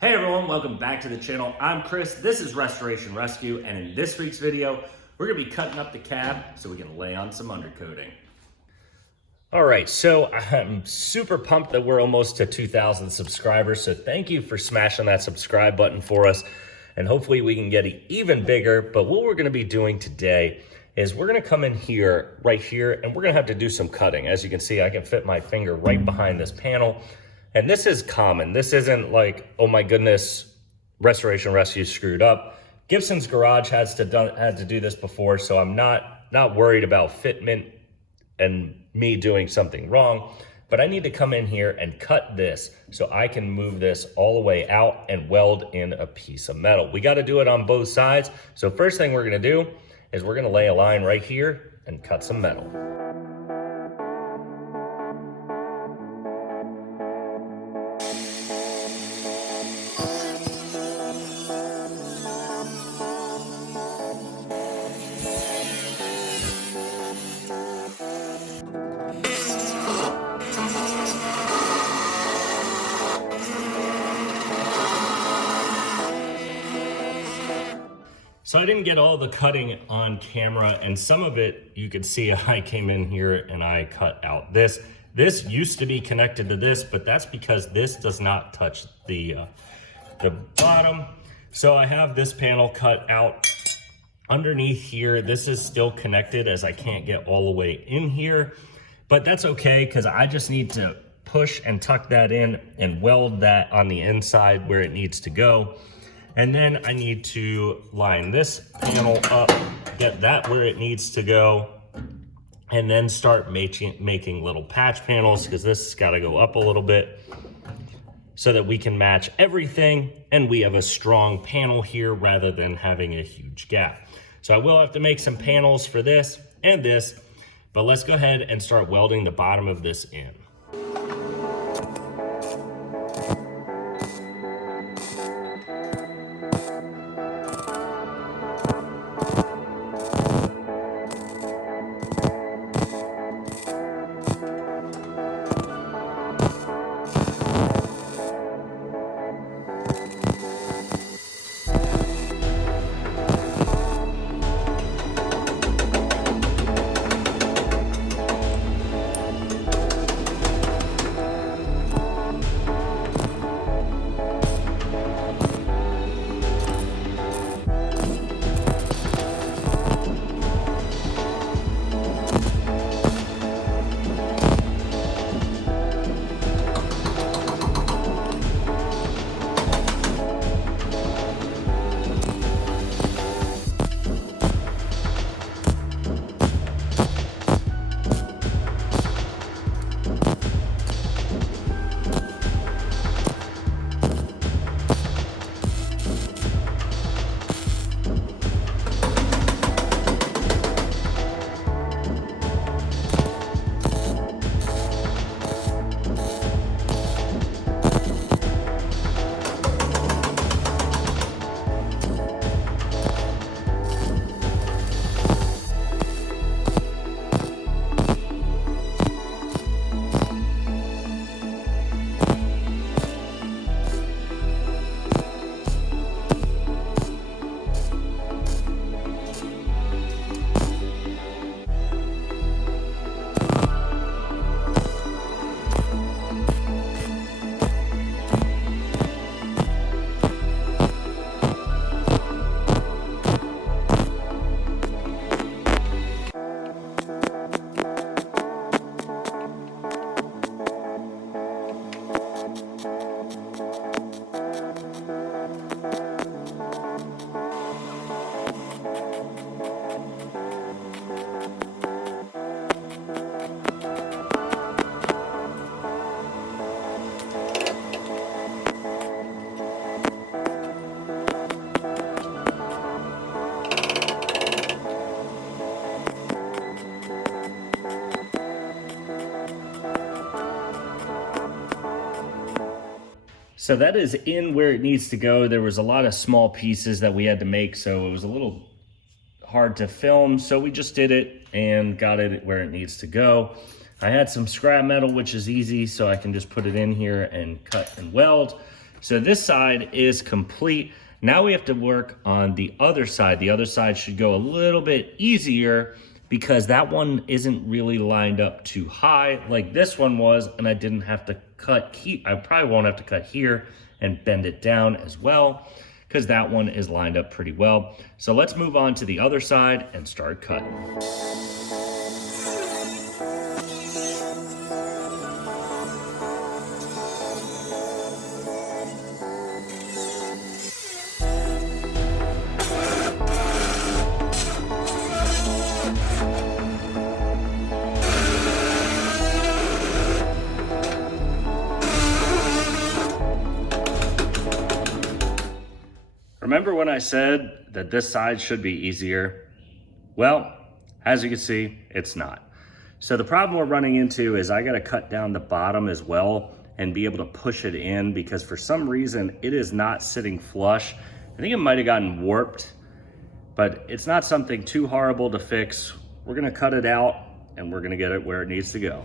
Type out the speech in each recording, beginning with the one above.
Hey everyone, welcome back to the channel. I'm Chris, this is Restoration Rescue, and in this week's video, we're gonna be cutting up the cab so we can lay on some undercoating. All right, so I'm super pumped that we're almost to 2,000 subscribers, so thank you for smashing that subscribe button for us, and hopefully we can get it even bigger. But what we're gonna be doing today is we're gonna come in here, right here, and we're gonna have to do some cutting. As you can see, I can fit my finger right behind this panel. And this is common. This isn't like, oh my goodness, Restoration Rescue screwed up. Gibson's Garage had to do this before, so I'm not worried about fitment and me doing something wrong. But I need to come in here and cut this so I can move this all the way out and weld in a piece of metal. We got to do it on both sides. So first thing we're going to do is we're going to lay a line right here and cut some metal. So I didn't get all the cutting on camera, and some of it you could see I came in here and I cut out this. This used to be connected to this, but that's because this does not touch the bottom. So I have this panel cut out underneath here. This is still connected as I can't get all the way in here, but that's okay because I just need to push and tuck that in and weld that on the inside where it needs to go. And then I need to line this panel up, get that where it needs to go, and then start making little patch panels, because this has got to go up a little bit so that we can match everything and we have a strong panel here rather than having a huge gap. So I will have to make some panels for this and this, but let's go ahead and start welding the bottom of this in. So that is in where it needs to go. There was a lot of small pieces that we had to make, so it was a little hard to film. So we just did it and got it where it needs to go. I had some scrap metal, which is easy, so I can just put it in here and cut and weld. So this side is complete. Now we have to work on the other side. The other side should go a little bit easier because that one isn't really lined up too high like this one was, and I didn't have to cut I probably won't have to cut here and bend it down as well because that one is lined up pretty well. So let's move on to the other side and start cutting. Remember when I said that this side should be easier? Well, as you can see, it's not. So the problem we're running into is I gotta cut down the bottom as well and be able to push it in because for some reason it is not sitting flush. I think it might've gotten warped, but it's not something too horrible to fix. We're gonna cut it out and we're gonna get it where it needs to go.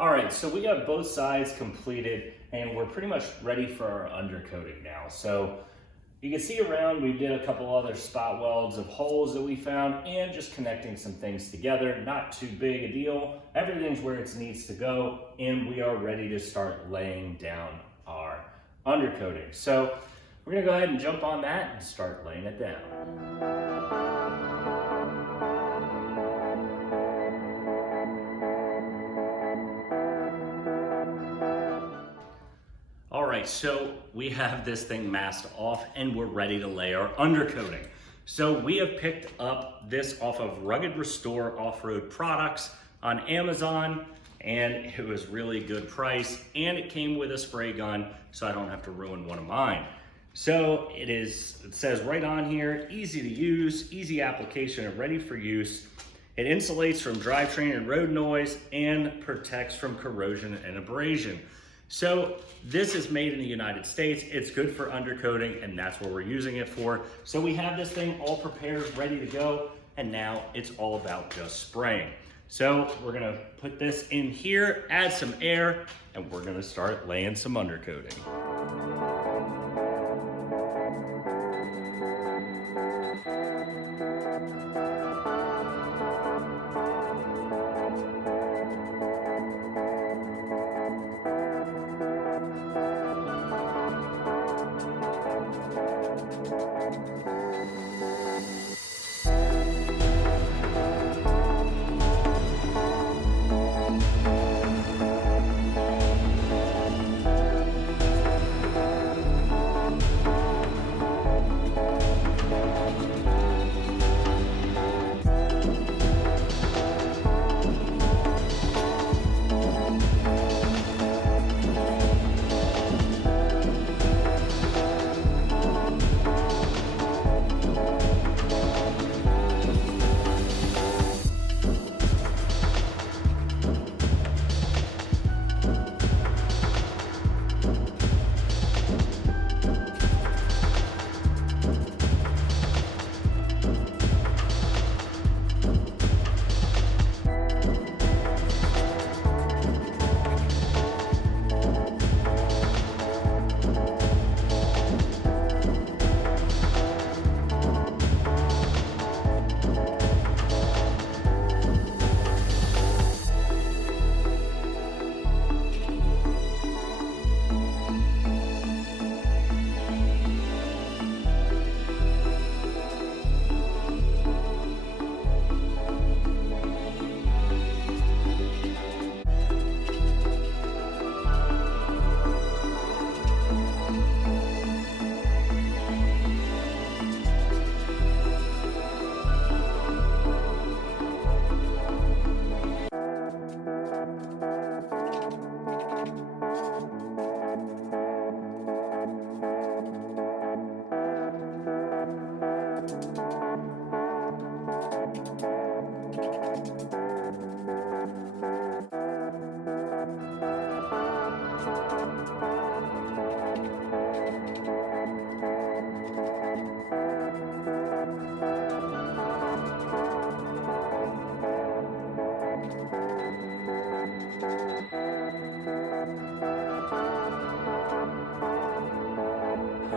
All right, so we got both sides completed and we're pretty much ready for our undercoating now. So you can see around, we did a couple other spot welds of holes that we found and just connecting some things together. Not too big a deal. Everything's where it needs to go and we are ready to start laying down our undercoating. So we're gonna go ahead and jump on that and start laying it down. All right, so we have this thing masked off and we're ready to lay our undercoating. So we have picked up this off of Rugged Restore Off-Road Products on Amazon, and it was really good price, and it came with a spray gun, so I don't have to ruin one of mine. So it says right on here, easy to use, easy application, and ready for use. It insulates from drivetrain and road noise and protects from corrosion and abrasion. So this is made in the United States. It's good for undercoating, and that's what we're using it for. So we have this thing all prepared, ready to go, and now it's all about just spraying. So we're gonna put this in here, add some air, and we're gonna start laying some undercoating.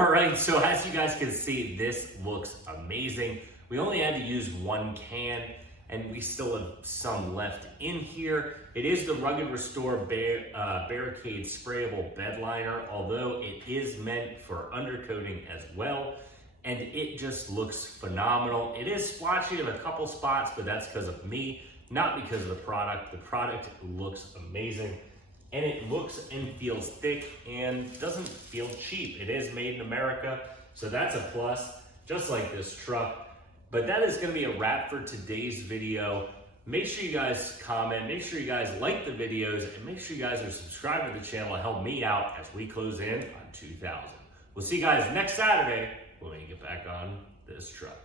All right, so as you guys can see, this looks amazing. We only had to use one can, and we still have some left in here. It is the Rugged Restore Barricade Sprayable Bed Liner, although it is meant for undercoating as well, and it just looks phenomenal. It is splotchy in a couple spots, but that's because of me, not because of the product. The product looks amazing, and it looks and feels thick and doesn't feel cheap. It is made in America, so that's a plus, just like this truck. But that is gonna be a wrap for today's video. Make sure you guys comment, make sure you guys like the videos, and make sure you guys are subscribed to the channel to help me out as we close in on 2000. We'll see you guys next Saturday when we get back on this truck.